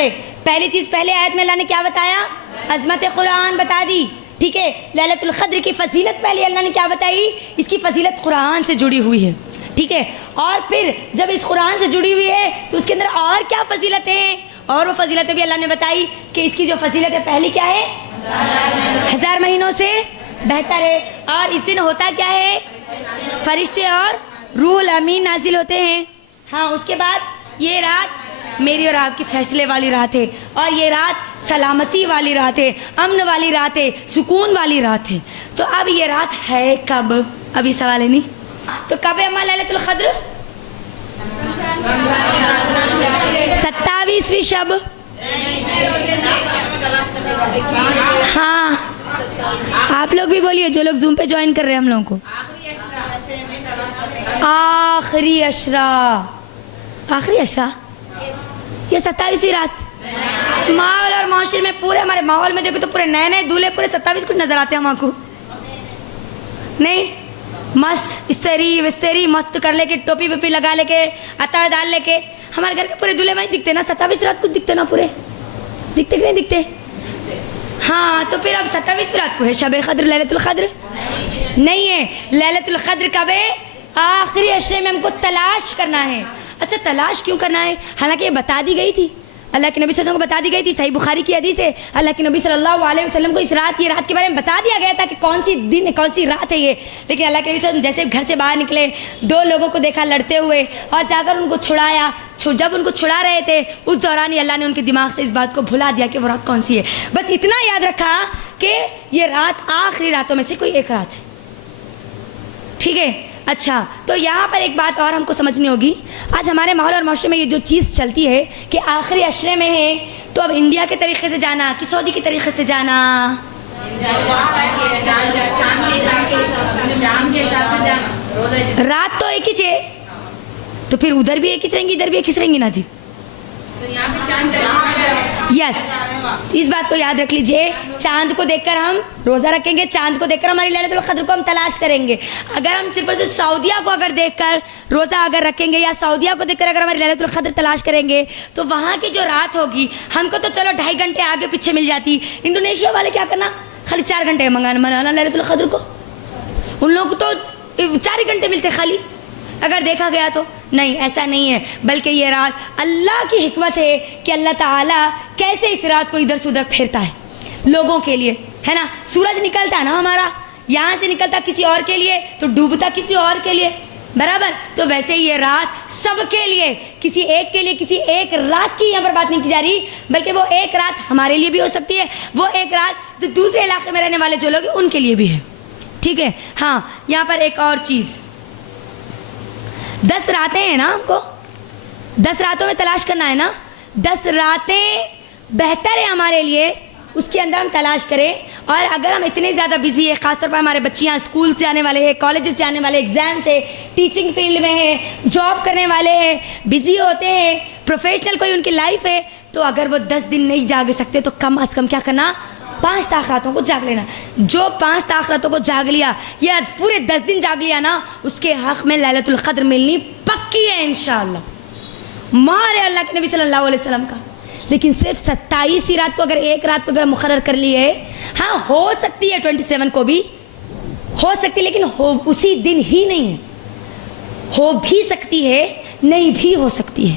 پڑھے. پہلی چیز پہلے آیت میں اللہ نے کیا بتایا؟ عظمت قرآن بتا دی. ٹھیک ہے, لیلۃ القدر کی فضیلت پہلے اللہ نے کیا بتائی؟ اس کی فضیلت قرآن سے جڑی ہوئی ہے. ٹھیک ہے, اور پھر جب اس قرآن سے جڑی ہوئی ہے تو اس کے اندر اور کیا فضیلتیں ہیں, اور وہ فضیلتیں بھی اللہ نے بتائی کہ اس کی جو فضیلت ہے پہلی کیا ہے؟ 1000 مہینوں سے بہتر ہے. اور اس دن ہوتا کیا ہے؟ فرشتے اور روح الامین نازل ہوتے ہیں. ہاں, اس کے بعد یہ رات میری اور آپ کی فیصلے والی رات ہے, اور یہ رات سلامتی والی رات ہے, امن والی رات ہے, سکون والی رات ہے. تو اب یہ رات ہے کب؟ ابھی سوال ہے نہیں. تو کب ہے اماں لیلۃ القدر؟ 27ویں شب. ہاں, آپ لوگ بھی بولیے جو لوگ زوم پہ جوائن کر رہے ہیں ہم لوگوں کو. آخری عشرہ. آخری عشرہ یہ 27ویں رات. ماحول اور معاشرے میں پورے ہمارے ماحول میں دیکھو تو پورے نئے نئے دولہے پورے 27 کچھ نظر آتے ہیں ہم کو. نہیں, مست استری وستری مست کر لے کے, ٹوپی وپی لگا لے کے, عطر ڈال لے کے. ہمارے گھر کے پورے دولہے وہیں دکھتے نا 27 رات کو دکھتے نا, پورے دکھتے کہ نہیں دکھتے؟ ہاں, تو پھر اب 27 رات کو ہے شب قدر لیلۃ القدر؟ نہیں ہے. لیلۃ القدر کب ہے؟ آخری عشرے میں ہم کو تلاش کرنا ہے. اچھا, تلاش کیوں کرنا ہے؟ حالانکہ یہ بتا دی گئی تھی, اللہ کے نبی صلی اللہ علیہ وسلم کو بتا دی گئی تھی. صحیح بخاری کی حدیث ہے, اللہ کے نبی صلی اللہ علیہ وسلم کو اس رات, یہ رات کے بارے میں بتا دیا گیا تھا کہ کون سی دن کون سی رات ہے یہ. لیکن اللہ کے نبی صلی اللہ علیہ وسلم جیسے گھر سے باہر نکلے, 2 لوگوں کو دیکھا لڑتے ہوئے, اور جا کر ان کو چھڑایا. جب ان کو چھڑا رہے تھے اس دوران ہی اللہ نے ان کے دماغ سے اس بات کو بھلا دیا کہ وہ رات کون سی ہے. بس اتنا یاد رکھا کہ یہ رات آخری راتوں میں سے کوئی ایک رات ہے. ٹھیک ہے. اچھا, تو یہاں پر ایک بات اور ہم کو سمجھنی ہوگی. آج ہمارے ماحول اور معاشرے میں یہ جو چیز چلتی ہے کہ آخری عشرے میں ہے تو اب انڈیا کے طریقے سے جانا کہ سعودی کے طریقے سے جانا, رات تو ایک ہی ہے تو پھر ادھر بھی ایک ہی رہیں گی ادھر بھی ایک ہی رہیں گی نا جی. یس, اس بات کو یاد رکھ لیجئے. چاند کو دیکھ کر ہم روزہ رکھیں گے, چاند کو دیکھ کر ہماری لیلۃ القدر کو ہم تلاش کریں گے. اگر ہم صرف اور صرف سعودیہ کو اگر دیکھ کر روزہ اگر رکھیں گے, یا سعودیہ کو دیکھ کر اگر ہماری لیلۃ القدر تلاش کریں گے, تو وہاں کی جو رات ہوگی ہم کو تو چلو 2.5 گھنٹے آگے پیچھے مل جاتی. انڈونیشیا والے کیا کرنا, خالی 4 گھنٹے منانا لیلۃ القدر کو. ان لوگوں کو تو 4 ہی گھنٹے ملتے خالی, اگر دیکھا گیا تو. نہیں, ایسا نہیں ہے, بلکہ یہ رات اللہ کی حکمت ہے کہ اللہ تعالیٰ کیسے اس رات کو ادھر سے ادھر پھیرتا ہے لوگوں کے لیے, ہے نا. سورج نکلتا ہے نا ہمارا, یہاں سے نکلتا کسی اور کے لیے تو ڈوبتا کسی اور کے لیے, برابر. تو ویسے یہ رات سب کے لیے, کسی ایک کے لیے, کسی ایک رات کی یہاں پر بات نہیں کی جا رہی, بلکہ وہ ایک رات ہمارے لیے بھی ہو سکتی ہے, وہ ایک رات جو دوسرے علاقے میں رہنے والے جو لوگ ہیں ان کے لیے بھی ہے. ٹھیک ہے. ہاں, یہاں پر ایک اور چیز, 10 راتیں ہیں نا, ہم کو 10 راتوں میں تلاش کرنا ہے نا. 10 راتیں بہتر ہے ہمارے لیے, اس کے اندر ہم تلاش کریں. اور اگر ہم اتنے زیادہ بزی ہیں, خاص طور پر ہمارے بچیاں اسکول جانے والے ہیں, کالجز جانے والے, ایگزامس ہے, ٹیچنگ فیلڈ میں ہیں, جاب کرنے والے ہیں, بزی ہوتے ہیں, پروفیشنل کوئی ان کی لائف ہے, تو اگر وہ 10 دن نہیں جاگ سکتے تو کم از کم کیا کرنا, 5 تاخراتوں کو جاگ لینا. جو 5 تاخراتوں کو جاگ لیا یا پورے 10 دن جاگ لیا نا, اس کے حق میں لیلۃ القدر ملنی پکی ہے انشاءاللہ. مہر ہے اللہ کے نبی صلی اللہ علیہ وسلم کا. لیکن صرف 27 رات کو اگر ایک رات کو اگر مقرر کر لیے, ہاں ہو سکتی ہے 27 کو بھی ہو سکتی, لیکن ہو اسی دن ہی نہیں ہے, ہو بھی سکتی ہے نہیں بھی ہو سکتی ہے.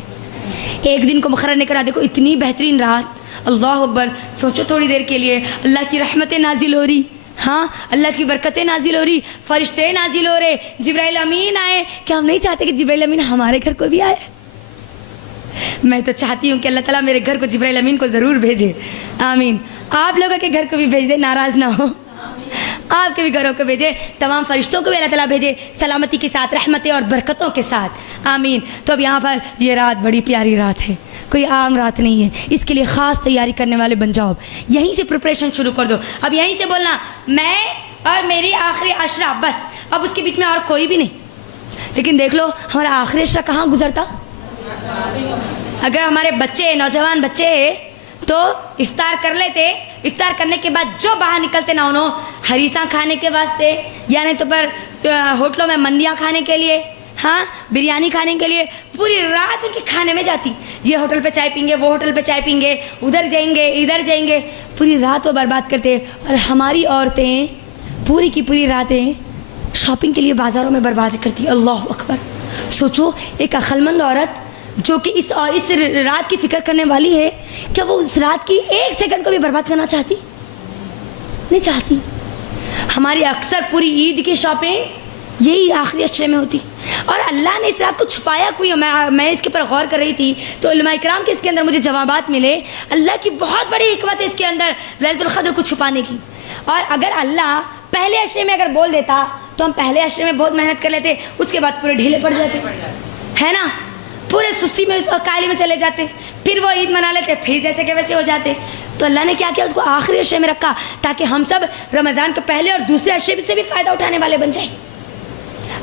ایک دن کو مقرر نہیں کرا, دیکھو اتنی بہترین رات, اللہ اکبر. سوچو تھوڑی دیر کے لیے, اللہ کی رحمتیں نازل ہو رہی, ہاں اللہ کی برکتیں نازل ہو رہی, فرشتے نازل ہو رہے, جبرائیل امین آئے. کیا ہم نہیں چاہتے کہ جبرائیل امین ہمارے گھر کو بھی آئے؟ میں تو چاہتی ہوں کہ اللہ تعالیٰ میرے گھر کو جبرائیل امین کو ضرور بھیجے, آمین. آپ لوگوں کے گھر کو بھی بھیج دے, ناراض نہ ہو, آپ کے بھی گھروں کو بھیجے, تمام فرشتوں کو بھی اللہ تعالیٰ بھیجے سلامتی کے ساتھ, رحمتیں اور برکتوں کے ساتھ, آمین. تو اب یہاں پر یہ رات بڑی پیاری رات ہے, کوئی عام رات نہیں ہے. اس کے لیے خاص تیاری کرنے والے بن جاؤ, یہیں سے پریپریشن شروع کر دو. اب یہیں سے بولنا میں اور میری آخری عشرہ, بس. اب اس کے بیچ میں اور کوئی بھی نہیں. لیکن دیکھ لو ہمارا آخری عشرہ کہاں گزرتا. اگر ہمارے بچے, نوجوان بچے تو افطار کر لیتے, افطار کرنے کے بعد جو باہر نکلتے نا انہوں ہریساں کھانے کے واسطے, یا نہیں تو پر ہوٹلوں میں مندیاں کھانے کے لیے, ہاں بریانی کھانے کے لیے پوری رات ان کے کھانے میں جاتی. یہ ہوٹل پہ چائے پئیں گے, وہ ہوٹل پہ چائے پئیں گے, ادھر جائیں گے, ادھر جائیں گے, پوری رات وہ برباد کرتے. اور ہماری عورتیں پوری کی پوری راتیں شاپنگ کے لیے بازاروں میں برباد کرتی. اللہ اکبر. سوچو ایک عقلمند عورت جو کہ اس رات کی فکر کرنے والی ہے, کیا وہ اس رات کی ایک سیکنڈ کو بھی برباد کرنا چاہتی؟ نہیں چاہتی. ہماری اکثر پوری عید کی شاپنگ یہی آخری عشرے میں ہوتی. اور اللہ نے اس رات کو چھپایا کوئی, میں اس کے پر غور کر رہی تھی تو علماء کرام کے اس کے اندر مجھے جوابات ملے. اللہ کی بہت بڑی حکمت ہے اس کے اندر لیلۃ القدر کو چھپانے کی. اور اگر اللہ پہلے عشرے میں اگر بول دیتا تو ہم پہلے عشرے میں بہت محنت کر لیتے, اس کے بعد پورے ڈھیلے پڑ جاتے, ہے نا, پورے سستی میں اور کاہلی میں چلے جاتے, پھر وہ عید منا لیتے, پھر جیسے کہ ویسے ہو جاتے. تو اللہ نے کیا کیا, اس کو آخری عشرے میں رکھا تاکہ ہم سب رمضان کے پہلے اور دوسرے عشرے سے بھی فائدہ اٹھانے والے بن جائیں.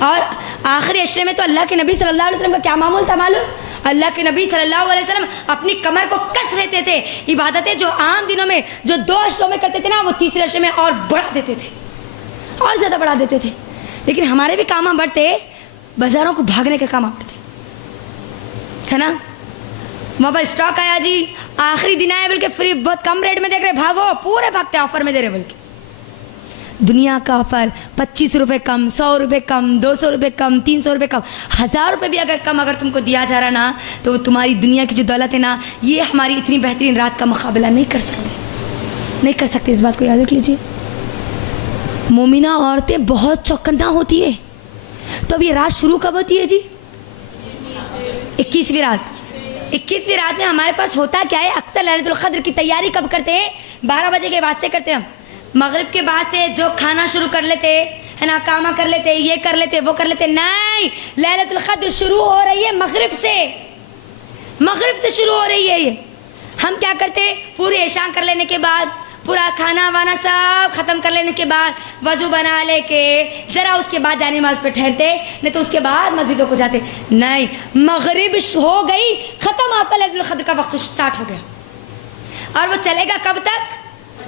اور آخری عشرے میں تو اللہ کے نبی صلی اللہ علیہ وسلم کا کیا معمول تھا معلوم؟ اللہ کے نبی صلی اللہ علیہ وسلم اپنی کمر کو کس لیتے تھے. عبادتیں جو عام دنوں میں جو 2 عشروں میں کرتے تھے نا, وہ تیسرے عشرے میں اور بڑھا دیتے تھے, اور زیادہ بڑھا دیتے تھے. لیکن ہمارے بھی کام بڑھتے, بازاروں کو بھاگنے کے کام بڑھتے, ہے نا. وہاں پر اسٹاک آیا جی, آخری دن آیا, بلکہ فری بہت کم ریٹ میں دیکھ رہے, بھاگو, پورے بھاگتے آفر میں دے رہے. بلکہ دنیا کا آفر 25 روپے کم, 100 روپے کم, 200 روپے کم, 300 روپے کم, 1000 روپے بھی اگر کم اگر تم کو دیا جا رہا نا, تو تمہاری دنیا کی جو دولت ہے نا, یہ ہماری اتنی بہترین رات کا مقابلہ نہیں کر سکتے, نہیں کر سکتے. اس بات کو یاد رکھ لیجیے. مومنہ عورتیں بہت چوکنا ہوتی ہے. تو اب یہ رات شروع کب ہوتی ہے جی؟ 21ویں رات. 21ویں رات میں ہمارے پاس ہوتا کیا ہے, اکثر لیلۃ القدر کی تیاری کب کرتے ہیں؟ 12 بجے کے بعد سے کرتے ہیں. ہم مغرب کے بعد سے جو کھانا شروع کر لیتے, ہے نا, کام کر لیتے, یہ کر لیتے, وہ کر لیتے. نہیں, لیلۃ القدر شروع ہو رہی ہے مغرب سے, مغرب سے شروع ہو رہی ہے. یہ ہم کیا کرتے, پورے عشاء کر لینے کے بعد, پورا کھانا وانا سب ختم کر لینے کے بعد, وضو بنا لے کے ذرا اس کے بعد جانے نماز پہ ٹھہرتے, نہیں تو اس کے بعد مسجدوں کو جاتے. نہیں, مغرب ہو گئی ختم, آپ کا لیلۃ القدر کا وقت سٹارٹ ہو گیا. اور وہ چلے گا کب تک؟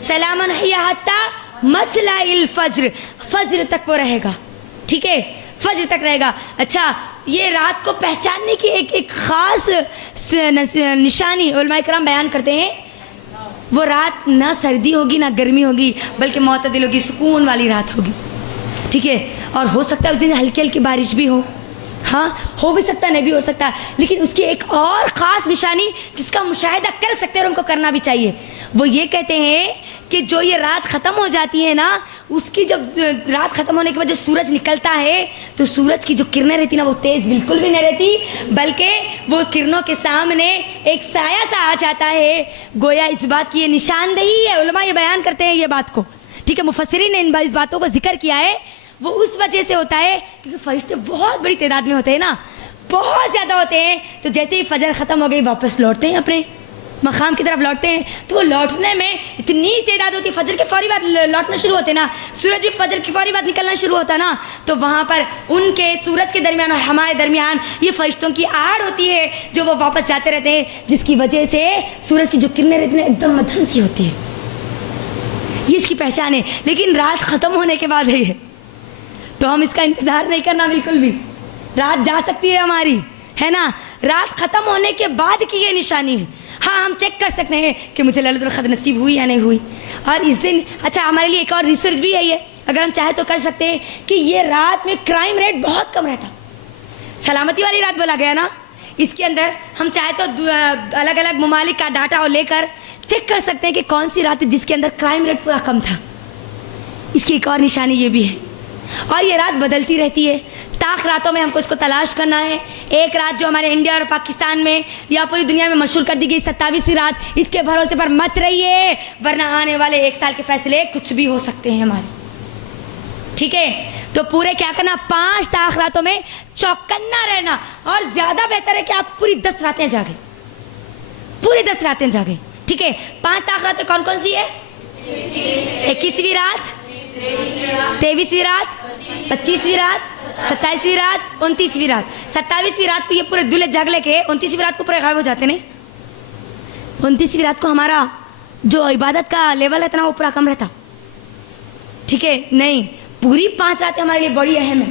سلامن ہی حتی مطلع الفجر, فجر تک وہ رہے گا. ٹھیک ہے, فجر تک رہے گا. اچھا, یہ رات کو پہچاننے کی ایک خاص نشانی علماء کرام بیان کرتے ہیں. وہ رات نہ سردی ہوگی نہ گرمی ہوگی, بلکہ معتدل ہوگی, سکون والی رات ہوگی. ٹھیک ہے, اور ہو سکتا ہے اس دن ہلکی ہلکی بارش بھی ہو, ہاں ہو بھی سکتا ہے, نہیں بھی ہو سکتا, لیکن اس کی ایک اور خاص نشانی جس کا مشاہدہ کر سکتے ہیں اور ان کو کرنا بھی چاہیے, وہ یہ کہتے ہیں کہ جو یہ رات ختم ہو جاتی ہے نا, اس کی جب رات ختم ہونے کے بعد جو سورج نکلتا ہے, تو سورج کی جو کرنیں رہتی نا, وہ تیز بالکل بھی نہیں رہتی, بلکہ وہ کرنوں کے سامنے ایک سایہ سا آ جاتا ہے. گویا اس بات کی یہ نشاندہی ہے, علماء یہ بیان کرتے ہیں یہ بات کو. ٹھیک ہے, مفسرین نے اس باتوں کو ذکر کیا ہے. وہ اس وجہ سے ہوتا ہے کیونکہ فرشتے بہت بڑی تعداد میں ہوتے ہیں نا, بہت زیادہ ہوتے ہیں. تو جیسے ہی فجر ختم ہو گئی, واپس لوٹتے ہیں اپنے مقام کی طرف لوٹتے ہیں, تو وہ لوٹنے میں اتنی تعداد ہوتی ہے, فجر کے فوری بعد لوٹنا شروع ہوتے نا, سورج بھی فجر کی فوری بعد نکلنا شروع ہوتا نا, تو وہاں پر ان کے سورج کے درمیان اور ہمارے درمیان یہ فرشتوں کی آڑ ہوتی ہے جو وہ واپس جاتے رہتے ہیں, جس کی وجہ سے سورج کی جو کرنیں رہتی ہیں ایک دم مدھم سی ہوتی ہے. یہ اس کی پہچان ہے. لیکن رات ختم ہونے کے بعد ہے یہ, تو ہم اس کا انتظار نہیں کرنا بالکل بھی. رات جا سکتی ہے ہماری, ہے نا, رات ختم ہونے کے بعد کی یہ نشانی ہے. ہاں ہم چیک کر سکتے ہیں کہ مجھے لیلۃ القدر نصیب ہوئی یا نہیں ہوئی. اور اس دن اچھا ہمارے لیے ایک اور ریسرچ بھی ہے, یہ اگر ہم چاہیں تو کر سکتے ہیں کہ یہ رات میں کرائم ریٹ بہت کم رہتا. سلامتی والی رات بولا گیا نا, اس کے اندر ہم چاہیں تو الگ الگ ممالک کا ڈاٹا لے کر چیک کر سکتے ہیں کہ کون سی رات ہے جس کے اندر کرائم ریٹ پورا کم تھا. اس کی ایک اور نشانی یہ بھی ہے. اور یہ رات بدلتی رہتی ہے, طاق راتوں میں ہم کو اس کو تلاش کرنا ہے. ایک رات جو ہمارے انڈیا اور پاکستان میں یا پوری دنیا میں مشہور کر دی گئی 27ویں رات, اس کے بھروسے پر مت رہیے, ورنہ آنے والے 1 سال کے فیصلے کچھ بھی ہو سکتے ہیں ہمارے. ٹھیک ہے, تو پورے کیا کرنا, 5 طاق راتوں میں چوکنا رہنا. اور زیادہ بہتر ہے کہ آپ پوری 10 راتیں جاگیں, پوری 10 راتیں جاگیں. ٹھیک ہے, 5 طاق راتیں کون کون سی ہے؟ 21ویں رات, 23ویں رات, 25ویں رات, 27ویں رات, 29ویں رات. 27ویں رات تو یہ پورے دلہے جاگلے کے 29ویں رات کو پورے غائب ہو جاتے نہیں. 29ویں رات کو ہمارا جو عبادت کا لیول ہے نا وہ پورا کم رہتا. ٹھیک ہے, نہیں, پوری 5 راتیں ہمارے لیے بڑی اہم ہے.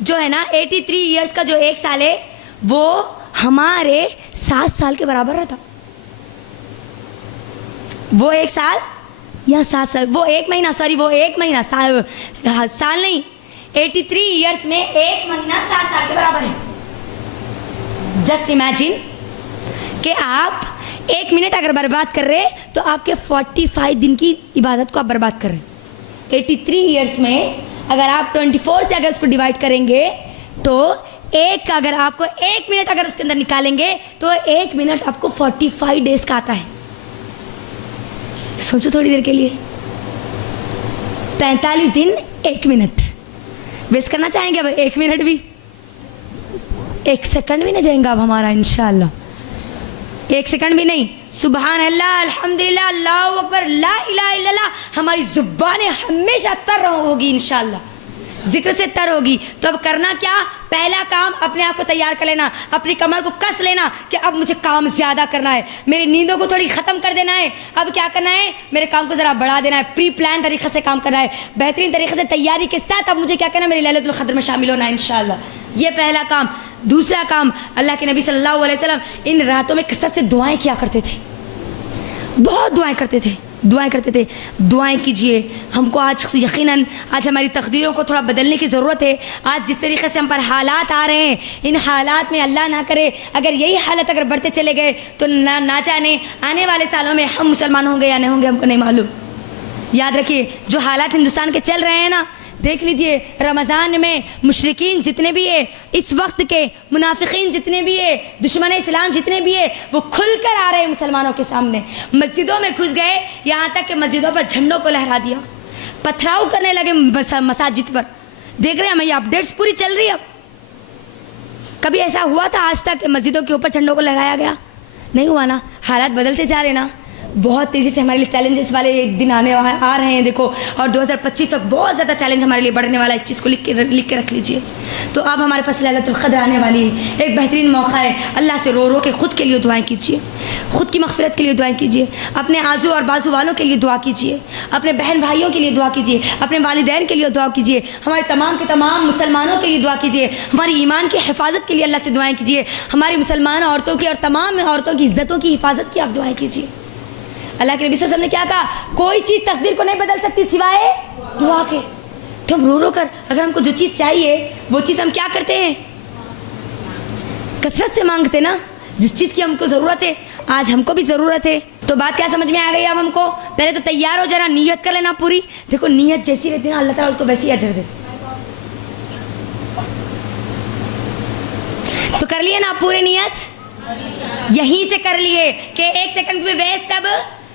جو ہے نا 83 ایئرس کا جو ایک سال ہے وہ ہمارے 7 سال کے برابر رہتا. وہ ایک سال یا 7 سال, وہ ایک مہینہ, سوری وہ ایک مہینہ, سال نہیں, 83 ایئرس میں ایک مہینہ 7 سال کے برابر ہے. جسٹ امیجن کہ آپ 1 منٹ اگر برباد کر رہے تو آپ کے 45 دن کی عبادت کو آپ برباد کر رہے ہیں. 83 ایئرس میں اگر آپ 24 سے اگر اس کو ڈیوائڈ کریں گے تو ایک, اگر آپ کو 1 منٹ اگر اس کے اندر نکالیں گے تو 1 منٹ آپ کو 45 ڈیز کا آتا ہے. سوچو تھوڑی دیر کے لیے, 45 دن 1 منٹ ویسٹ کرنا چاہیں گے. اب 1 منٹ بھی, 1 سیکنڈ بھی نہیں جائیں گا اب ہمارا انشاءاللہ, 1 سیکنڈ بھی نہیں. سبحان اللہ, الحمدللہ, اللہ اکبر, لا الہ الا اللہ, ہماری زبانیں ہمیشہ تر ہوگی انشاءاللہ, ذکر سے تر ہوگی. تو اب کرنا کیا, پہلا کام اپنے آپ کو تیار کر لینا, اپنی کمر کو کس لینا کہ اب مجھے کام زیادہ کرنا ہے, میری نیندوں کو تھوڑی ختم کر دینا ہے. اب کیا کرنا ہے, میرے کام کو ذرا بڑھا دینا ہے, پری پلان طریقے سے کام کرنا ہے, بہترین طریقے سے تیاری کے ساتھ. اب مجھے کیا کرنا ہے, میری لیلۃ القدر میں شامل ہونا ہے انشاءاللہ. یہ پہلا کام. دوسرا کام, اللہ کے نبی صلی اللہ علیہ وسلم ان راتوں میں کثرت سے دعائیں کیا کرتے تھے, بہت دعائیں کرتے تھے, دعائیں کرتے تھے. دعائیں کیجئے. ہم کو آج یقیناً آج ہماری تقدیروں کو تھوڑا بدلنے کی ضرورت ہے. آج جس طریقے سے ہم پر حالات آ رہے ہیں, ان حالات میں اللہ نہ کرے اگر یہی حالت اگر بڑھتے چلے گئے تو نہ جانے آنے والے سالوں میں ہم مسلمان ہوں گے یا نہیں ہوں گے, ہم کو نہیں معلوم. یاد رکھیے جو حالات ہندوستان کے چل رہے ہیں نا, دیکھ لیجئے رمضان میں مشرکین جتنے بھی ہیں, اس وقت کے منافقین جتنے بھی ہیں, دشمن اسلام جتنے بھی ہیں, وہ کھل کر آ رہے ہیں مسلمانوں کے سامنے. مسجدوں میں گھس گئے, یہاں تک کہ مسجدوں پر جھنڈوں کو لہرا دیا, پتھراؤ کرنے لگے مساجد پر. دیکھ رہے ہیں ہمیں یہ اپڈیٹس پوری چل رہی ہے. اب کبھی ایسا ہوا تھا آج تک کہ مسجدوں کے اوپر جھنڈوں کو لہرایا گیا؟ نہیں ہوا نا. حالات بدلتے جا رہے نا, بہت تیزی سے ہمارے لیے چیلنجز والے دن آ رہے ہیں دیکھو, اور 2025 تک بہت زیادہ چیلنج ہمارے لیے بڑھنے والا ہے. اس چیز کو لکھ کے رکھ لیجئے. تو اب ہمارے پاس لیلۃ القدر آنے والی ہے, ایک بہترین موقع ہے. اللہ سے رو رو کے خود کے لیے دعائیں کیجئے, خود کی مغفرت کے لیے دعائیں کیجئے, اپنے آزو اور بازو والوں کے لیے دعا کیجئے, اپنے بہن بھائیوں کے لیے دعا کیجئے, اپنے والدین کے لیے دعا کیجئے, ہمارے تمام کے تمام مسلمانوں کے لیے دعا کیجئے, ہماری ایمان کی حفاظت کے لیے اللہ سے دعائیں کیجئے, ہماری مسلمان عورتوں کی اور تمام عورتوں کی عزتوں کی حفاظت کی آپ دعائیں کیجئے. اللہ کے نبی صلی اللہ علیہ وسلم نے کیا کہا, کوئی چیز تقدیر کو نہیں بدل سکتی سوائے دعا کے. تو ہم رو رو کر اگر ہم کو جو چیز چاہیے وہ چیز ہم کیا کرتے ہیں, کثرت سے مانگتے نا. جس چیز کی ہم کو ضرورت ہے, آج ہم کو بھی ضرورت ہے. تو بات کیا سمجھ میں آ گئی اب ہم کو؟ پہلے تو تیار ہو جانا, نیت کر لینا پوری. دیکھو نیت جیسی رہتی ہے نا, اللہ تعالیٰ اس کو ویسی اجر دیتے. تو کر لیے نا آپ پوری نیت, یہیں سے کر لیے کہ 1 سیکنڈ بھی ویسٹ اب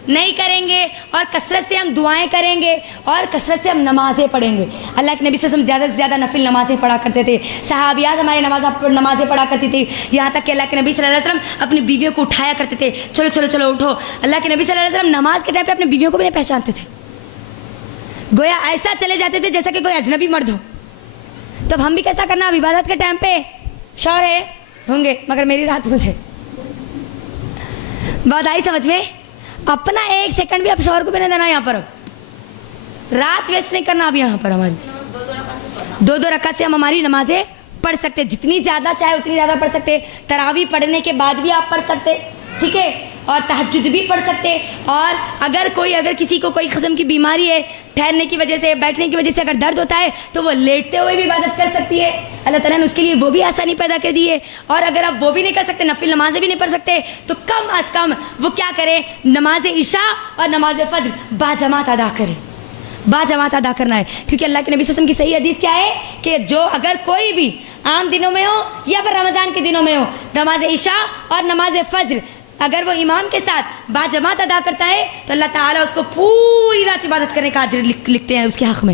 نہیں کریں گے, اور کثرت سے ہم دعائیں کریں گے, اور کثرت سے ہم نمازیں پڑھیں گے. اللہ کے نبی صلی اللہ علیہ وسلم زیادہ سے زیادہ نفل نمازیں پڑھا کرتے تھے. صحابیات ہمارے نمازیں پڑھا کرتی تھی, یہاں تک کہ اللہ کے نبی صلی اللہ علیہ وسلم اپنی بیویوں کو اٹھایا کرتے تھے, چلو چلو چلو اٹھو. اللہ کے نبی صلی اللہ علیہ وسلم نماز کے ٹائم پہ اپنی بیویوں کو بھی نہیں پہچانتے تھے, گویا ایسا چلے جاتے تھے جیسا کہ کوئی اجنبی مرد ہو. تو اب ہم بھی کیسا کرنا, اب عبادت کے ٹائم پہ شوہر ہے ہوں گے مگر میری رات مجھے. بات آئی سمجھ میں؟ اپنا 1 سیکنڈ بھی اب شوہر کو بھی نہیں دینا یہاں پر, اب رات ویسٹ نہیں کرنا. اب یہاں پر ہماری 2 رکعت سے ہم ہماری نمازیں پڑھ سکتے, جتنی زیادہ چاہے اتنی زیادہ پڑھ سکتے. تراویح پڑھنے کے بعد بھی آپ پڑھ سکتے, ٹھیک ہے, اور تہجد بھی پڑھ سکتے. اور اگر کسی کو کوئی قسم کی بیماری ہے, ٹھہرنے کی وجہ سے, بیٹھنے کی وجہ سے اگر درد ہوتا ہے, تو وہ لیٹتے ہوئے بھی عبادت کر سکتی ہے. اللہ تعالیٰ نے اس کے لیے وہ بھی آسانی پیدا کر دی ہے. اور اگر آپ وہ بھی نہیں کر سکتے, نفل نمازیں بھی نہیں پڑھ سکتے, تو کم از کم وہ کیا کرے, نماز عشاء اور نماز فجر باجماعت ادا کرے. باجماعت ادا کرنا ہے, کیونکہ اللہ کے نبی صلی اللہ علیہ وسلم کی صحیح حدیث کیا ہے کہ جو اگر کوئی بھی عام دنوں میں ہو یا پھر رمضان کے دنوں میں ہو, نماز عشاء اور نماز فجر اگر وہ امام کے ساتھ باجماعت ادا کرتا ہے تو اللہ تعالیٰ اس کو پوری رات عبادت کرنے کا اجر لکھتے ہیں اس کے حق میں.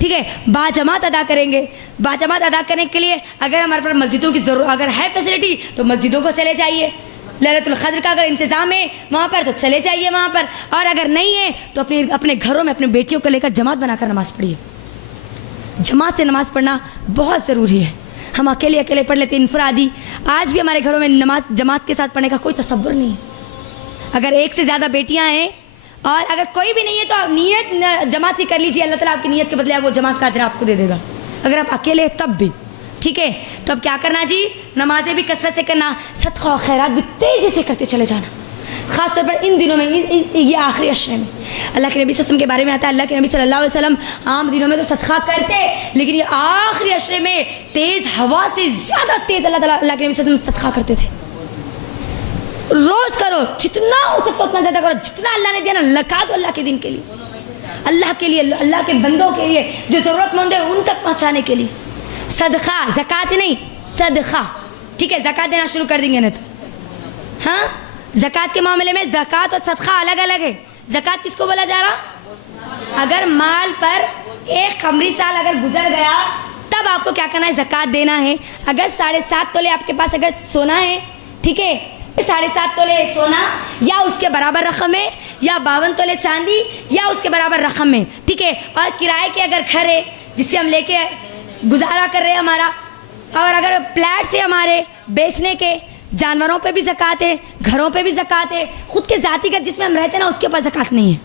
ٹھیک ہے, باجماعت ادا کریں گے. باجماعت ادا کرنے کے لیے اگر ہمارے پاس مسجدوں کی ضرورت اگر ہے فیسلٹی تو مسجدوں کو چلے جائیے. لیلۃ القدر کا اگر انتظام ہے وہاں پر تو چلے جائیے وہاں پر, اور اگر نہیں ہے تو اپنے گھروں میں اپنے بیٹیوں کو لے کر جماعت بنا کر نماز پڑھیے. جماعت سے نماز پڑھنا بہت ضروری ہے. ہم اکیلے پڑھ لیتے انفرادی. آج بھی ہمارے گھروں میں نماز جماعت کے ساتھ پڑھنے کا کوئی تصور نہیں ہے. اگر 1 سے زیادہ بیٹیاں ہیں اور اگر کوئی بھی نہیں ہے تو آپ نیت جماعت ہی کر لیجیے, اللہ تعالیٰ آپ کی نیت کے بدلے وہ جماعت کا اجر آپ کو دے دے گا. اگر آپ اکیلے ہیں تب بھی ٹھیک ہے. تو اب کیا کرنا جی, نمازیں بھی کثرت سے کرنا, صدقہ و خیرات بھی تیزی سے کرتے چلے جانا, خاص طور پر ان دنوں میں, یہ آخری عشرے میں. اللہ کے نبی صلی اللہ علیہ وسلم کے بارے میں آتا ہے, اللہ کے نبی صلی اللہ علیہ وسلم عام دنوں میں تو صدقہ کرتے, لیکن یہ آخری عشرے میں تیز ہوا سے زیادہ تیز اللہ کے نبی صلی اللہ علیہ وسلم صدقہ کرتے تھے. روز کرو, جتنا ہو سکتا اتنا زیادہ کرو, جتنا اللہ نے دیا نا لگا دو اللہ کے دین کے لیے, اللہ کے لیے, اللہ کے بندوں کے لیے جو ضرورت مند ہے ان تک پہنچانے کے لیے. صدقہ, زکوٰۃ نہیں, صدقہ. ٹھیک ہے, زکوٰۃ دینا شروع کر دیں گے نا تو. ہاں, زکوٰۃ کے معاملے میں زکوٰۃ اور صدقہ الگ الگ ہے. زکوٰۃ کس کو بولا جا رہا؟ اگر مال پر ایک قمری سال اگر گزر گیا تب آپ کو کیا کرنا ہے, زکوٰۃ دینا ہے. اگر 7.5 تولے آپ کے پاس اگر سونا ہے, ٹھیک ہے, 7.5 تولے سونا یا اس کے برابر رقم میں, یا 52 تولے چاندی یا اس کے برابر رقم میں, ٹھیک ہے, اور کرائے کے اگر گھر ہے جس سے ہم لے کے گزارا کر رہے ہیں ہمارا, اور اگر پلاٹ سے ہمارے بیچنے کے, جانوروں پہ بھی زکوٰۃ ہے, گھروں پہ بھی زکوٰۃ ہے, خود کے ذاتی گھر جس میں ہم رہتے ہیں نا اس کے اوپر زکوٰۃ نہیں ہے.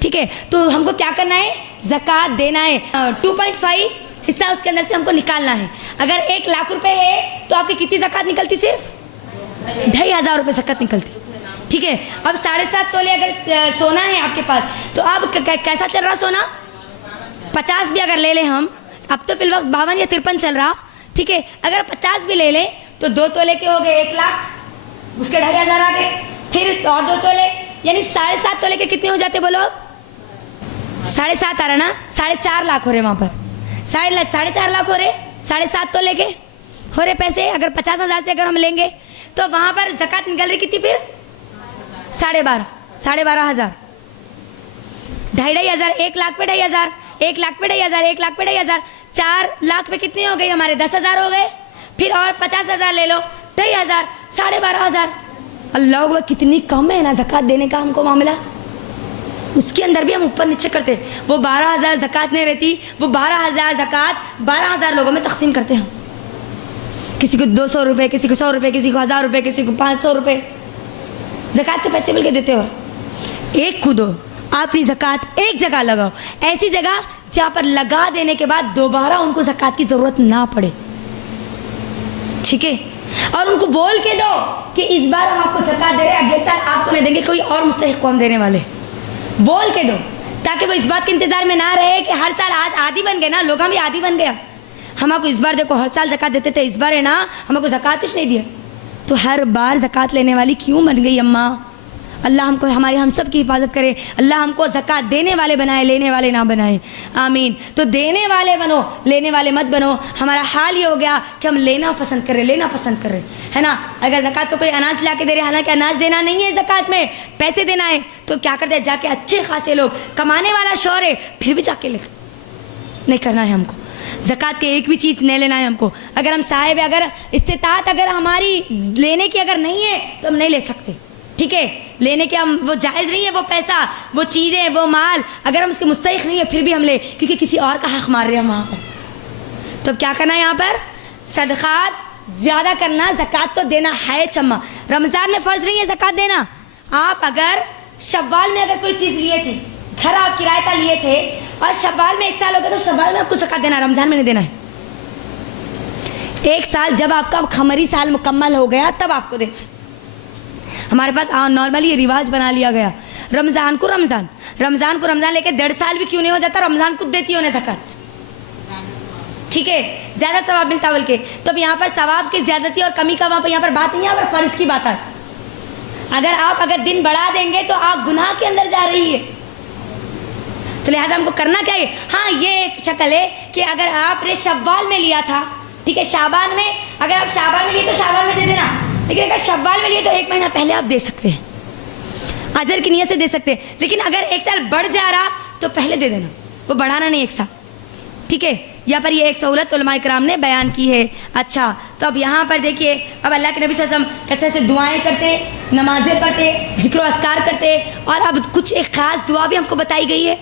ٹھیک ہے, تو ہم کو کیا کرنا ہے, زکوٰۃ دینا ہے. 2.5 حصہ اس کے اندر سے ہم کو نکالنا ہے. اگر 1 لاکھ روپے ہے تو آپ کی کتنی زکوٰۃ نکلتی؟ صرف 2,500 روپے زکوٰۃ نکلتی. ٹھیک ہے, اب 7.5 تولے اگر سونا ہے آپ کے پاس تو اب کیسا چل رہا سونا؟ 50 بھی اگر لے لیں ہم, اب تو فی الوقت 52 یا 53 چل رہا. ٹھیک ہے, اگر 50 بھی لے لیں تو 2 تولے کے ہو گئے 1 لاکھ, اس کے 2,500 آ گئے, پھر اور 2 تولے, یعنی 7.5 تولے کے کتنے ہو جاتے بولو؟ 7.5 آ رہا نا, 4.5 لاکھ ہو رہے وہاں پر, 4.5 لاکھ ہو رہے, 7.5 تولے کے ہو رہے پیسے. اگر 50,000 سے اگر ہم لیں گے تو وہاں پر زکوٰۃ نکل رہی کتنی پھر؟ 12,500. 2,500, 1 لاکھ پہ 2,500, 1 لاکھ پہ 2,500, 1 لاکھ پہ 2,500, 4 لاکھ پہ کتنے ہو گئی ہمارے؟ 10,000 ہو گئے. پھر اور 50,000 لے لو, 2,500, 12,500. اللہ اکبر, کتنی کم ہے نا زکوٰۃ دینے کا ہم کو معاملہ. اس کے اندر بھی ہم اوپر نیچے کرتے. وہ 12,000 زکوٰۃ نہیں رہتی, وہ 12,000 زکوٰۃ 12,000 لوگوں میں تقسیم کرتے ہیں. کسی کو 200 روپے, کسی کو 100 روپے, کسی کو 1,000 روپے, کسی کو 500 روپے زکوٰۃ کے پیسے مل کے دیتے. اور ایک کو دو, آپ اپنی زکوٰۃ ایک جگہ لگاؤ, ایسی جگہ جہاں پر لگا دینے کے بعد دوبارہ ان کو زکوٰۃ کی ضرورت نہ پڑے. ٹھیک ہے, اور ان کو بول کے دو کہ اس بار ہم آپ کو زکوٰۃ دے رہے ہیں, اگلے سال آپ کو نہیں دیں گے, کوئی اور مستحق کو ہم دینے والے. بول کے دو تاکہ وہ اس بات کے انتظار میں نہ رہے کہ ہر سال آج عادی بن گئے نا, لوگ بھی عادی بن گیا. ہم آپ کو اس بار دیکھو ہر سال زکوٰۃ دیتے تھے, اس بار ہے نا ہم کو زکوٰۃ ہی نہیں دیا, تو ہر بار زکوٰۃ لینے والی کیوں بن گئی اماں؟ اللہ ہم کو, ہماری ہم سب کی حفاظت کرے. اللہ ہم کو زکوٰۃ دینے والے بنائے, لینے والے نہ بنائے. آمین. تو دینے والے بنو, لینے والے مت بنو. ہمارا حال یہ ہو گیا کہ ہم لینا پسند کر رہے, لینا پسند کر رہے, ہے نا. اگر زکوٰۃ کو کوئی اناج لا کے دے رہے, حالانکہ اناج دینا نہیں ہے زکوٰۃ میں, پیسے دینا ہے, تو کیا کرتے ہیں, جا کے اچھے خاصے لوگ, کمانے والا شوہر ہے, پھر بھی جا کے لیتے. نہیں کرنا ہے ہم کو. زکوٰۃ کے ایک بھی چیز نہیں لینا ہے ہم کو. اگر ہم صاحب, اگر استطاعت اگر ہماری لینے کی اگر نہیں ہے تو ہم نہیں لے سکتے. ٹھیک ہے, لینے کے ہم وہ جائز نہیں ہے, وہ پیسہ, وہ چیزیں, وہ مال, اگر ہم اس کے مستحق نہیں ہے پھر بھی ہم لے, کیونکہ کسی اور کا حق مار رہے ہیں وہاں پر. تو اب کیا کرنا ہے یہاں پر؟ صدقات زیادہ کرنا. زکوٰۃ تو دینا ہے چما, رمضان میں فرض نہیں ہے زکوٰۃ دینا. آپ اگر شوال میں اگر کوئی چیز لیے تھے, گھر آپ کرائے کا لیے تھے, اور شوال میں 1 سال ہو گیا تو شوال میں آپ کو زکوٰۃ دینا, رمضان میں نہیں دینا ہے. 1 سال جب آپ کا قمری سال مکمل ہو گیا تب آپ کو دینا ہے. ہمارے پاس نارملی یہ رواج بنا لیا گیا, رمضان کو رمضان لے کے 1.5 سال بھی کیوں نہیں ہو جاتا, رمضان کو دیتی ہونے زکوٰۃ. ٹھیک ہے, زیادہ ثواب ملتا بول کے. تو اب یہاں پر ثواب کی زیادتی اور کمی کا وہاں پر یہاں پر بات نہیں ہے, یہاں پر فرض کی بات ہے. اگر دن بڑھا دیں گے تو آپ گناہ کے اندر جا رہی ہے, تو لہٰذا ہم کو کرنا کیا ہے. ہاں, یہ ایک شکل ہے کہ اگر آپ نے شوال میں لیا تھا, ٹھیک ہے, شعبان میں, اگر آپ شعبان میں لیے تو شعبان میں دے دینا, لیکن اگر شوال میں لیے تو 1 مہینہ پہلے آپ دے سکتے ہیں, اجر کی نیت سے دے سکتے ہیں. لیکن اگر 1 سال بڑھ جا رہا تو پہلے دے دینا, وہ بڑھانا نہیں 1 سال. ٹھیک ہے, یہاں پر یہ ایک سہولت علماء کرام نے بیان کی ہے. اچھا, تو اب یہاں پر دیکھیے, اب اللہ کے نبی صلی اللہ علیہ وسلم کیسے سے دعائیں کرتے, نمازیں پڑھتے, ذکر و اذکار کرتے, اور اب کچھ ایک خاص دعا بھی ہم کو بتائی گئی ہے.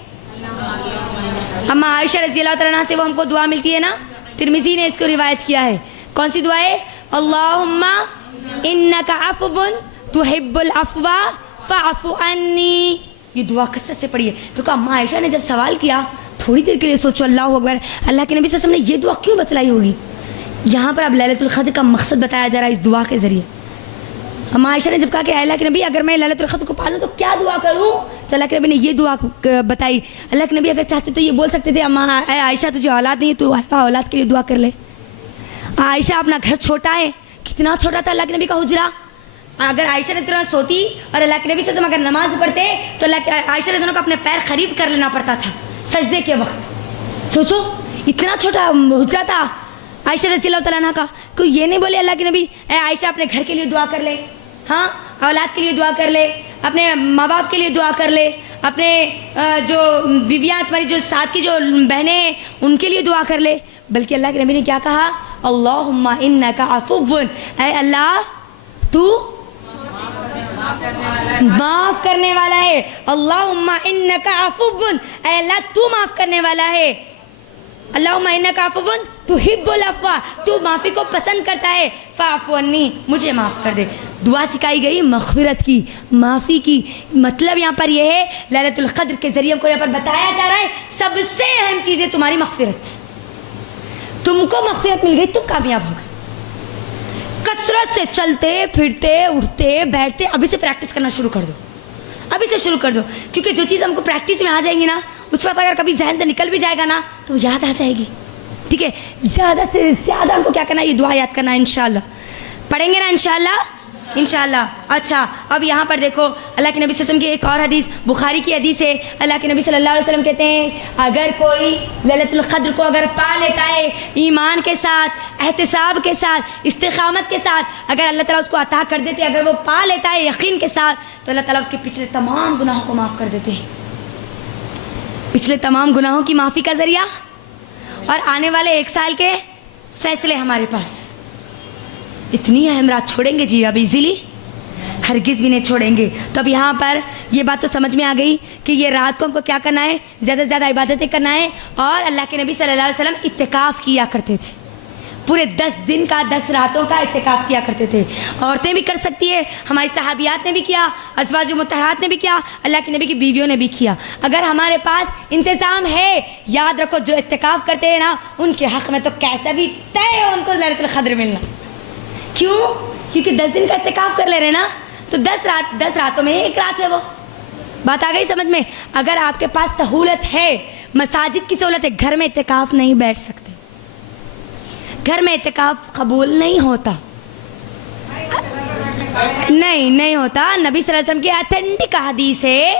اما عائشہ رضی اللہ تعالیٰ عنہ سے وہ ہم کو دعا ملتی ہے نا, ترمذی نے اس کو روایت کیا ہے. کون سی دعا ہے؟ اللہم انک عفو تحب العفو فاعف عنی. یہ دعا کثرت سے پڑھی ہے. تو کہا اما عائشہ نے جب سوال کیا, تھوڑی دیر کے لیے سوچو, اللہ اکبر, اللہ کے نبی صلی اللہ علیہ وسلم نے یہ دعا کیوں بتلائی ہوگی؟ یہاں پر اب لیلۃ القدر کا مقصد بتایا جا رہا ہے اس دعا کے ذریعے. اما عائشہ نے جب کہا کہ اللہ کے نبی اگر میں لیلۃ القدر کو پالوں تو کیا دعا کروں, تو اللہ کے نبی نے یہ دعا بتائی. اللہ کے نبی اگر چاہتے تو یہ بول سکتے تھے اما عائشہ تجھے اولاد نہیں ہے تو اولاد کے لیے دعا کر لے. عائشہ اپنا گھر چھوٹا ہے, کتنا چھوٹا تھا اللہ کے نبی کا حجرہ. اگر عائشہ رضی اللہ عنہا سوتی اور اللہ کے نبی صلی اللہ علیہ وسلم اگر نماز پڑھتے تو عائشہ رضی اللہ عنہا کو اپنے پیر قریب کر لینا پڑتا تھا سجدے کے وقت. سوچو اتنا چھوٹا حجرہ تھا عائشہ رضی اللہ تعالیٰ عنہ کا. کوئی یہ نہیں بولے اللہ کے نبی اے عائشہ اپنے گھر کے لیے دعا کر لے, ہاں اولاد کے لیے دعا کر لے, اپنے ماں باپ کے لیے دعا کر لے, اپنے جو بیویاں تمہاری جو ساتھ کی جو بہنیں ہیں ان کے لیے دعا کر لے. بلکہ اللہ کے نبی نے کیا کہا, اللہم انکا عفو, اے اللہ تو معاف کرنے والا ہے. اللہم انکا عفو, اے اللہ تو معاف کرنے والا ہے. اللہم انکا عفو تحب العفو, تو معافی کو پسند کرتا ہے. فاعف عنی, مجھے معاف کر دے. دعا سکھائی گئی مغفرت کی, معافی کی. مطلب یہاں پر یہ ہے لیلۃ القدر کے ذریعے ہم کو یہاں پر بتایا جا رہا ہے سب سے اہم چیز ہے تمہاری مغفرت. تم کو مغفرت مل گئی, تم کامیاب ہو گئے. کثرت سے چلتے پھرتے اٹھتے بیٹھتے ابھی سے پریکٹس کرنا شروع کر دو, ابھی سے شروع کر دو. کیونکہ جو چیز ہم کو پریکٹس میں آ جائیں گی نا, اس وقت اگر کبھی ذہن سے نکل بھی جائے گا نا تو یاد آ جائے گی. ٹھیک ہے, زیادہ سے زیادہ ہم کو کیا کرنا ہے, یہ دعا یاد کرنا ہے. انشاءاللہ پڑھیں گے نا انشاءاللہ, انشاءاللہ. اچھا اب یہاں پر دیکھو اللہ کے نبی صلی اللہ علیہ وسلم کی ایک اور حدیث, بخاری کی حدیث ہے. اللہ کے نبی صلی اللہ علیہ وسلم کہتے ہیں اگر کوئی لیلۃ القدر کو اگر پا لیتا ہے ایمان کے ساتھ, احتساب کے ساتھ, استقامت کے ساتھ, اگر اللہ تعالیٰ اس کو عطا کر دیتے, اگر وہ پا لیتا ہے یقین کے ساتھ, تو اللہ تعالیٰ اس کے پچھلے تمام گناہوں کو معاف کر دیتے ہیں. پچھلے تمام گناہوں کی معافی کا ذریعہ اور آنے والے 1 سال کے فیصلے ہمارے پاس. اتنی اہم رات چھوڑیں گے جی اب ایزیلی, ہرگز بھی نہیں چھوڑیں گے. تو اب یہاں پر یہ بات تو سمجھ میں آ گئی کہ یہ رات کو ہم کو کیا کرنا ہے, زیادہ سے زیادہ عبادتیں کرنا ہے. اور اللہ کے نبی صلی اللہ علیہ وسلم اعتکاف کیا کرتے تھے, پورے 10 دن کا 10 راتوں کا اعتکاف کیا کرتے تھے. عورتیں بھی کر سکتی ہے, ہماری صحابیات نے بھی کیا, ازواج مطہرات نے بھی کیا, اللہ کے نبی کی بیویوں نے بھی کیا. اگر ہمارے پاس انتظام ہے, یاد رکھو جو اعتکاف کرتے ہیں نا ان کے حق میں تو کیسا بھی طے ہے ان کو لیلۃ القدر ملنا. کیوں؟ کیونکہ 10 دن کا اعتکاف کر لے رہے نا, تو 10 راتوں میں 1 رات ہے. وہ بات آ گئی سمجھ میں. اگر آپ کے پاس سہولت ہے, مساجد کی سہولت ہے, گھر میں اعتکاف نہیں بیٹھ سکتے, گھر میں اعتکاف قبول نہیں ہوتا, نہیں ہوتا. نبی صلی اللہ علیہ وسلم کی ایتھینٹک حدیث ہے,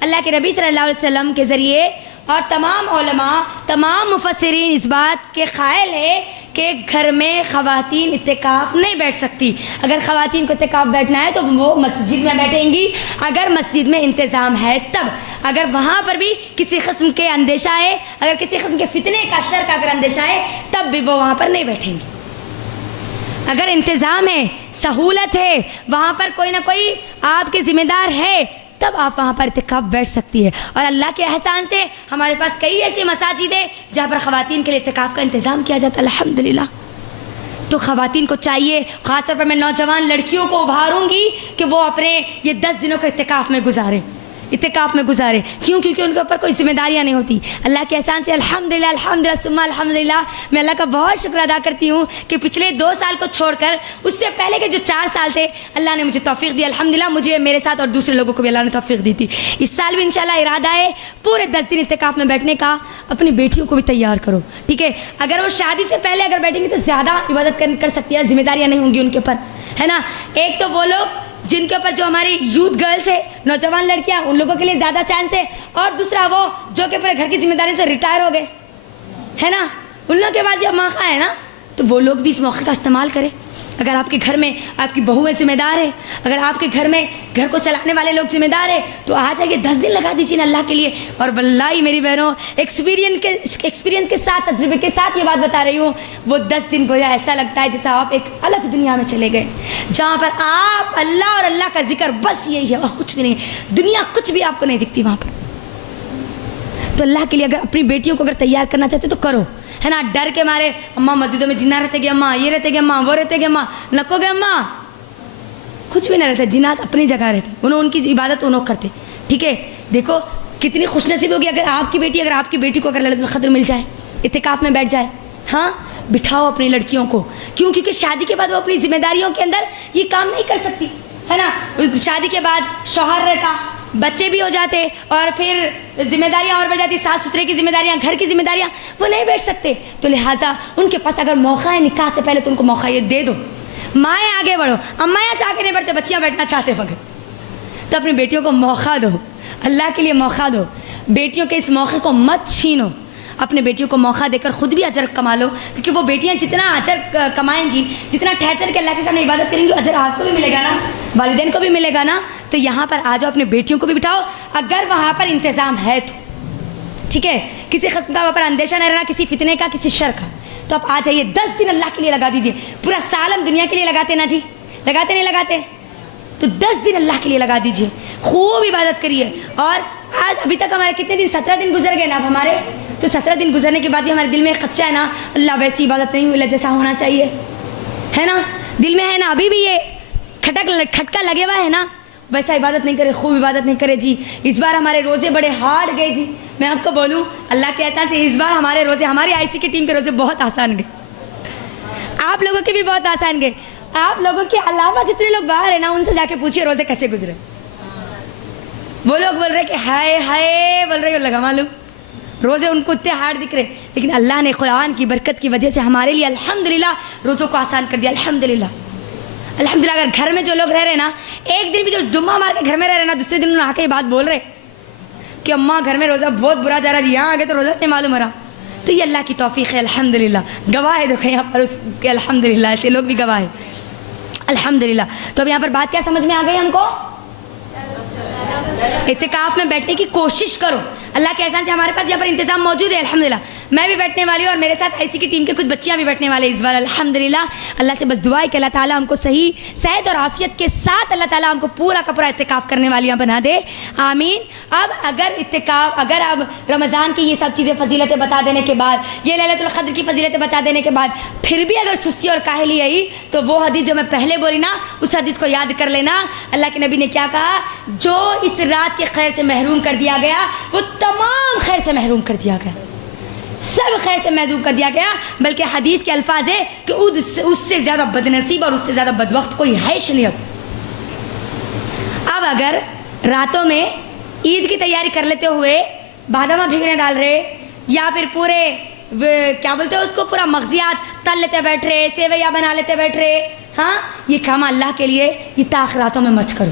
اللہ کے نبی صلی اللہ علیہ وسلم کے ذریعے, اور تمام علماء تمام مفسرین اس بات کے قائل ہے کہ گھر میں خواتین اعتکاف نہیں بیٹھ سکتی. اگر خواتین کو اعتکاف بیٹھنا ہے تو وہ مسجد میں بیٹھیں گی, اگر مسجد میں انتظام ہے تب. اگر وہاں پر بھی کسی قسم کے اندیشہ ہے, اگر کسی قسم کے فتنے کا شر کا اگر اندیشہ ہے تب بھی وہ وہاں پر نہیں بیٹھیں گی. اگر انتظام ہے, سہولت ہے, وہاں پر کوئی نہ کوئی آپ کے ذمہ دار ہے, تب آپ وہاں پر اعتکاف بیٹھ سکتی ہے. اور اللہ کے احسان سے ہمارے پاس کئی ایسی مساجد ہیں جہاں پر خواتین کے لیے اعتکاف کا انتظام کیا جاتا ہے, الحمدللہ. تو خواتین کو چاہیے, خاص طور پر میں نوجوان لڑکیوں کو ابھاروں گی کہ وہ اپنے یہ 10 دنوں کو اعتکاف میں گزارے. کیوں؟ کیونکہ ان کے اوپر کوئی ذمہ داریاں نہیں ہوتی. اللہ کے احسان سے الحمدللہ ثم الحمدللہ میں اللہ کا بہت شکر ادا کرتی ہوں کہ پچھلے 2 سال کو چھوڑ کر اس سے پہلے کے جو 4 سال تھے اللہ نے مجھے توفیق دی. الحمدللہ مجھے, میرے ساتھ اور دوسرے لوگوں کو بھی اللہ نے توفیق دی تھی. اس سال بھی انشاءاللہ ارادہ ہے پورے 10 دن اعتکاف میں بیٹھنے کا. اپنی بیٹیوں کو بھی تیار کرو, ٹھیک ہے. اگر وہ شادی سے پہلے اگر بیٹھیں گی تو زیادہ عبادت کر سکتی ہے, ذمہ داریاں نہیں ہوں گی ان کے اوپر, ہے نا. ایک تو وہ لوگ جن کے اوپر جو ہماری یوتھ گرلس ہے, نوجوان لڑکیاں, ان لوگوں کے لیے زیادہ چانس ہے. اور دوسرا وہ جو کہ پورے گھر کی ذمہ داری سے ریٹائر ہو گئے, ہے نا, ان لوگوں کے پاس یہ موقع ہے نا, تو وہ لوگ بھی اس موقع کا استعمال کریں. اگر آپ کے گھر میں آپ کی بہویں ذمہ دار ہے, اگر آپ کے گھر میں گھر کو چلانے والے لوگ ذمہ دار ہے, تو آ جائیے 10 دن لگا دیجیے نا اللہ کے لیے. اور واللہ میری بہنوں ایکسپیرینس کے ساتھ, تجربے کے ساتھ یہ بات بتا رہی ہوں, وہ 10 دن گویا ایسا لگتا ہے جیسا آپ ایک الگ دنیا میں چلے گئے, جہاں پر آپ اللہ اور اللہ کا ذکر بس یہی ہے اور کچھ بھی نہیں. دنیا کچھ بھی آپ کو نہیں دکھتی وہاں پر. تو اللہ کے لیے اگر اپنی بیٹیوں کو اگر تیار کرنا چاہتے تو کرو, ہے نا. ڈر کے مارے اماں مسجدوں میں جنات رہتے گے, اماں یہ رہتے گے, اماں وہ رہتے گے, اماں نکو گے, اماں کچھ بھی نہ رہتے. جنات اپنی جگہ رہتے, ان کی عبادت انہوں کرتے, ٹھیک ہے. دیکھو کتنی خوش نصیب ہوگی اگر آپ کی بیٹی کو اگر لیلۃ القدر مل جائے, اعتکاف میں بیٹھ جائے, ہاں بٹھاؤ اپنی لڑکیوں کو. کیوں؟ کیونکہ شادی کے بعد وہ اپنی ذمہ داریوں کے اندر یہ کام نہیں کر سکتی ہے نا. شادی کے بعد شوہر رہتا, بچے بھی ہو جاتے, اور پھر ذمہ داریاں اور بڑھ جاتی, ساس سسرے کی ذمہ داریاں, گھر کی ذمہ داریاں, وہ نہیں بیٹھ سکتے. تو لہٰذا ان کے پاس اگر موقع ہے نکاح سے پہلے تو ان کو موقع یہ دے دو. مائیں آگے بڑھو, امایاں چاہ کے نہیں بڑھتے, بچیاں بیٹھنا چاہتے وقت, تو اپنی بیٹیوں کو موقع دو, اللہ کے لیے موقع دو. بیٹیوں کے اس موقع کو مت چھینو, اپنے بیٹیوں کو موقع دے کر خود بھی اجر کما لو, کیونکہ وہ بیٹیاں جتنا اجر کمائیں گی, جتنا ٹھہر کے اللہ کے سامنے عبادت کریں گی, اجر آپ کو بھی ملے گا نا, والدین کو بھی ملے گا نا. تو یہاں پر آ جاؤ, اپنے بیٹیوں کو بھی بٹھاؤ اگر وہاں پر انتظام ہے تو, ٹھیک ہے, کسی قسم کا وہاں پر اندیشہ نہیں رہنا, کسی فتنے کا, کسی شر کا. تو آپ آ جائیے, 10 دن اللہ کے لیے لگا دیجیے. پورا سال ہم دنیا کے لیے لگاتے نا جی, لگاتے نہیں لگاتے, تو 10 دن اللہ کے لیے لگا دیجیے, خوب عبادت کریے. اور آج ابھی تک ہمارے کتنے دن, 17 دن گزر گئے نا اب ہمارے, تو 17 دن گزرنے کے بعد بھی ہمارے دل میں ایک خدشہ ہے نا, اللہ ویسی عبادت نہیں ہوئی جیسا ہونا چاہیے, ہے نا, دل میں ہے نا, ابھی بھی یہ کھٹکا لگے ہوا ہے نا, ویسا عبادت نہیں کرے, خوب عبادت نہیں کرے جی. اس بار ہمارے روزے بڑے ہارڈ گئے جی, میں آپ کو بولوں اللہ کے احسان سے اس بار ہمارے روزے, ہماری آئی سی کی ٹیم کے روزے بہت آسان گئے, آپ لوگوں کے بھی بہت آسان گئے. آپ لوگوں کے علاوہ جتنے لوگ باہر ہیں نا, ان سے جا کے پوچھیے روزے کیسے گزرے. وہ لوگ بول رہے کہ ہائے ہائے بول رہے, لگا معلوم روزے ان کو اتنے ہارڈ دکھ رہے, لیکن اللہ نے قرآن کی برکت کی وجہ سے ہمارے لیے الحمدللہ روزوں کو آسان کر دیا. الحمدللہ الحمدللہ. اگر گھر میں جو لوگ رہ رہے نا, ایک دن بھی جو ڈما مار کے گھر میں رہ رہے نا, دوسرے دن انہوں نے آ کے یہ بات بول رہے کہ اماں گھر میں روزہ بہت برا جا رہا جی, یہاں آگے تو روزہ نہیں معلوم ہو رہا, تو یہ اللہ کی توفیق ہے. الحمدللہ گواہ ہے, دیکھو یہاں پر اس کے الحمدللہ ایسے لوگ بھی گواہ ہیں الحمدللہ. تو اب یہاں پر بات کیا سمجھ میں آ گئی ہم کو, اعتکاف میں بیٹھنے کی کوشش کرو. اللہ کے احسان سے ہمارے پاس یہاں پر انتظام موجود ہے الحمدللہ. میں بھی بیٹھنے والی ہوں اور میرے ساتھ آئی سی کی ٹیم کے کچھ بچیاں بھی بیٹھنے والے اس بار الحمدللہ. اللہ سے بس دعا ہے کہ اللہ تعالیٰ ہم کو صحیح صحت اور عافیت کے ساتھ اللہ تعالیٰ ہم کو پورا کا پورا اعتکاف کرنے والیاں بنا دے, آمین. اب اگر اب رمضان کی یہ سب چیزیں فضیلتیں بتا دینے کے بعد, یہ لیلۃ القدر کی فضیلتیں بتا دینے کے بعد, پھر بھی اگر سستی اور کاہلی آئی تو وہ حدیث جو میں پہلے بولی نا, اس حدیث کو یاد کر لینا. اللہ کے نبی نے کیا کہا, جو اس رات کے خیر سے محروم کر دیا گیا وہ تمام خیر سے محروم کر دیا گیا, سب خیر سے محروم کر دیا گیا. بلکہ حدیث کے الفاظ ہے کہ اس سے زیادہ بدنصیب اور اس سے زیادہ بدبخت کوئی ہے نہیں. اب اگر راتوں میں عید کی تیاری کر لیتے ہوئے بادامہ بھیگنے ڈال رہے, یا پھر پورے کیا بولتے ہیں اس کو, پورا مغزیات تل لیتے بیٹھ رہے, سیویاں بنا لیتے بیٹھ رہے, ہاں یہ کام اللہ کے لیے یہ تاخیراتوں میں مت کرو.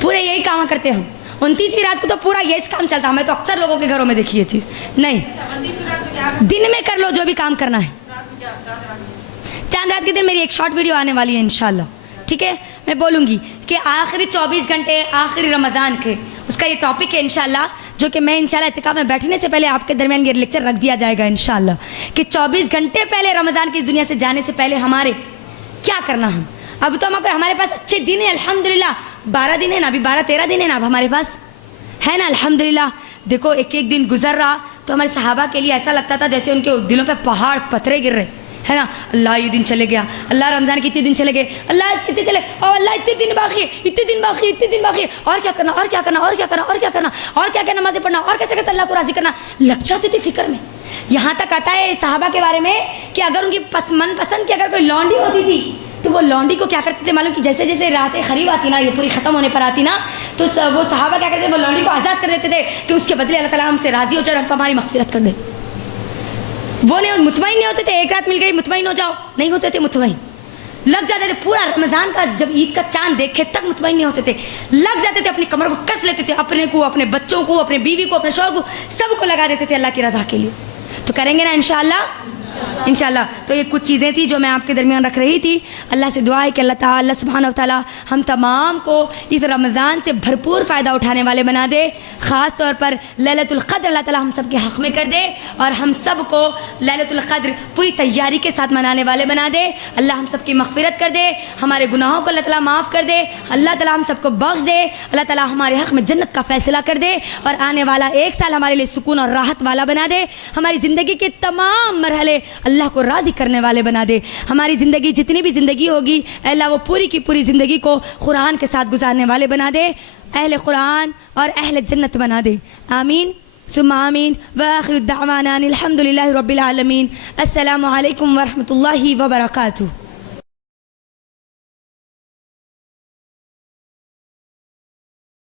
پورے یہی کام کرتے ہم, 29ویں رات کو تو پورا یہی کام چلتا. میں تو اکثر لوگوں کے گھروں میں دیکھی یہ چیز نہیں, دن میں کر لو جو بھی کام کرنا ہے. چاند رات کے دن میری ایک شارٹ ویڈیو آنے والی ہے انشاءاللہ, ٹھیک ہے, میں بولوں گی کہ آخری 24 گھنٹے آخری رمضان کے, اس کا یہ ٹاپک ہے انشاءاللہ, جو کہ میں انشاءاللہ اعتکاف میں بیٹھنے سے پہلے آپ کے درمیان یہ لیکچر رکھ دیا جائے گا انشاءاللہ, کہ 24 گھنٹے پہلے رمضان کی اس دنیا سے جانے سے پہلے ہمارے کیا کرنا. ہم اب تو ہمارے پاس اچھے دن ہیں الحمدللہ, 12 دن ہے نا, ابھی 12-13 دن ہے نا اب ہمارے پاس, ہے نا الحمدللہ. دیکھو ایک ایک دن گزر رہا تو ہمارے صحابہ کے لیے ایسا لگتا تھا جیسے ان کے دلوں پہ پہاڑ پتھرے گر رہے, ہے نا. اللہ یہ دن چلے گیا, اللہ رمضان کے اتنے دن چلے گئے, اللہ اتنے چلے, اور اللہ اتنے دن باقی, اتنے دن باقی, اتنے دن باقی, اور کیا کرنا, اور کیا کرنا, اور کیا کرنا, اور کیا کرنا, اور کیا کیا نمازیں پڑھنا, اور کیسے کیسے اللہ کو راضی کرنا, لگ جاتے تھے فکر میں. یہاں تک آتا ہے صحابہ کے بارے میں کہ اگر ان کی من پسند کی اگر کوئی لونڈی ہوتی تھی تو وہ لونڈی کو کیا کرتے تھے معلوم, کہ جیسے جیسے راتیں قریب آتی نا, یہ پوری ختم ہونے پر آتی نا, تو وہ صحابہ کیا کرتے تھے, وہ لونڈی کو آزاد کر دیتے تھے کہ اس کے بدلے اللہ تعالیٰ ہم سے راضی ہو جائے اور ہم کو ہماری مغفرت کر دے. وہ مطمئن نہیں ہوتے تھے, ایک رات مل گئی مطمئن ہو جاؤ, نہیں ہوتے تھے مطمئن, لگ جاتے تھے پورا رمضان کا, جب عید کا چاند دیکھے تک مطمئن نہیں ہوتے تھے, لگ جاتے تھے, اپنی کمر کو کس لیتے تھے, اپنے کو, اپنے بچوں کو, اپنے بیوی کو, اپنے شوہر کو, سب کو لگا دیتے تھے اللہ کی رضا کے لیے. تو کریں گے نا انشاءاللہ, انشاءاللہ. تو یہ کچھ چیزیں تھیں جو میں آپ کے درمیان رکھ رہی تھی. اللہ سے دعا ہے کہ اللہ تعالیٰ سبحانہ و تعالیٰ ہم تمام کو اس رمضان سے بھرپور فائدہ اٹھانے والے بنا دے. خاص طور پر لیلۃ القدر اللہ تعالیٰ ہم سب کے حق میں کر دے, اور ہم سب کو لیلۃ القدر پوری تیاری کے ساتھ منانے والے بنا دے. اللہ ہم سب کی مغفرت کر دے, ہمارے گناہوں کو اللہ تعالیٰ معاف کر دے, اللہ تعالیٰ ہم سب کو بخش دے, اللہ تعالیٰ ہمارے حق میں جنت کا فیصلہ کر دے, اور آنے والا ایک سال ہمارے لیے سکون اور راحت والا بنا دے. ہماری زندگی کے تمام مرحلے اللہ کو راضی کرنے والے بنا دے. ہماری زندگی جتنی بھی زندگی ہوگی اے اللہ وہ پوری کی پوری زندگی کو قرآن کے ساتھ گزارنے والے بنا دے, اہل قرآن اور اہل جنت بنا دے, آمین. ثم آمین وآخر الدعوانا الحمد للہ رب العالمین. السلام علیکم ورحمۃ اللہ وبرکاتہ.